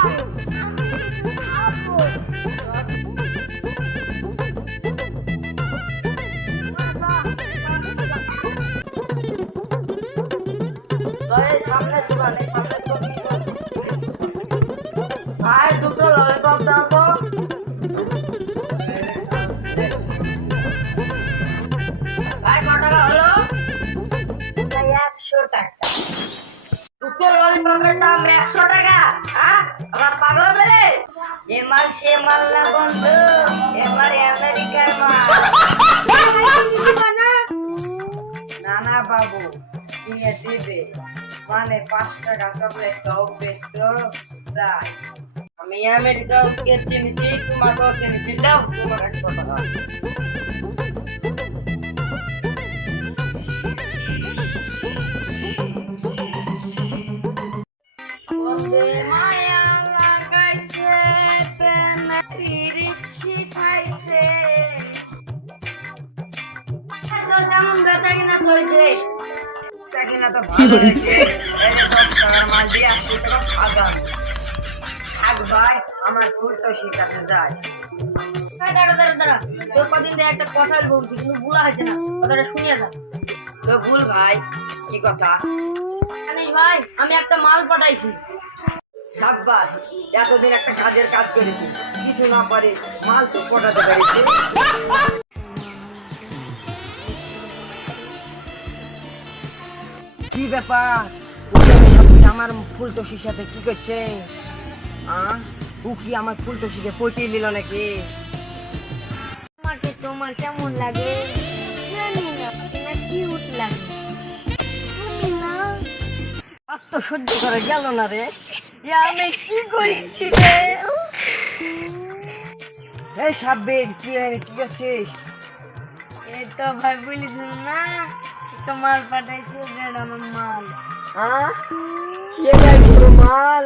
ভাই দুটো ললিপপ দাও তো। ভাই কত টাকা হলো? 100 টাকা। দুটো ললিপপের দাম 100 টাকা? হ্যাঁ, আমার পাগল বেলে। এ মাল সে মাল না বন্ধু, এবার আমেরিকার মাল। না না বাবু, কিনে দিবে মানে 5 টাকা চকলেট খাও বেচতো তাই। আমি আমেরিকাকে চিনিছি, তোমাকেও চিনিছি, দাও তোমার 100 টাকা। বন্দে মায়া লাগাইছে প্রেমে পিরিতি খাইছে। কেমন বেচা কিনা চলছে? বেচা কিনা তো ভালো হয়েছে। এই যে 10 টাকার মাল দিয়ে 80 টাকা আগাম। থাক ভাই, আমার ফুলটা শিখাতে যায়। দাঁড়া, তোর কদিন ধরে একটা কথা বলছি কিন্তু ভুলা হয়েছে না, কথাটা শুনিয়ে যা। তো ভুল ভাই, কি কথা? জানিস ভাই, আমি একটা মাল পাঠাইছি। সাব্বাস, এতদিন একটা কাজের কাজ করেছি, কিছু না পারে মাল তো পাঠাতে পারিস। কি ব্যাপার? আমার ফুলটসির সাথে কি করছে? ও কি আমার ফুলটসিকে পটিয়ে নিল নাকি? আমাকে তোমার কেমন লাগে জানি না, কিনা কিউট লাগে। জানি না, আর তো সহ্য করা গেল না রে। আমি কি করেছি রে? এই সাব্বির, কি করছিস? এই তো ভাই বলিস না, একটা মাল পাঠাইছে, আমার মাল। এটাই পুরো মাল?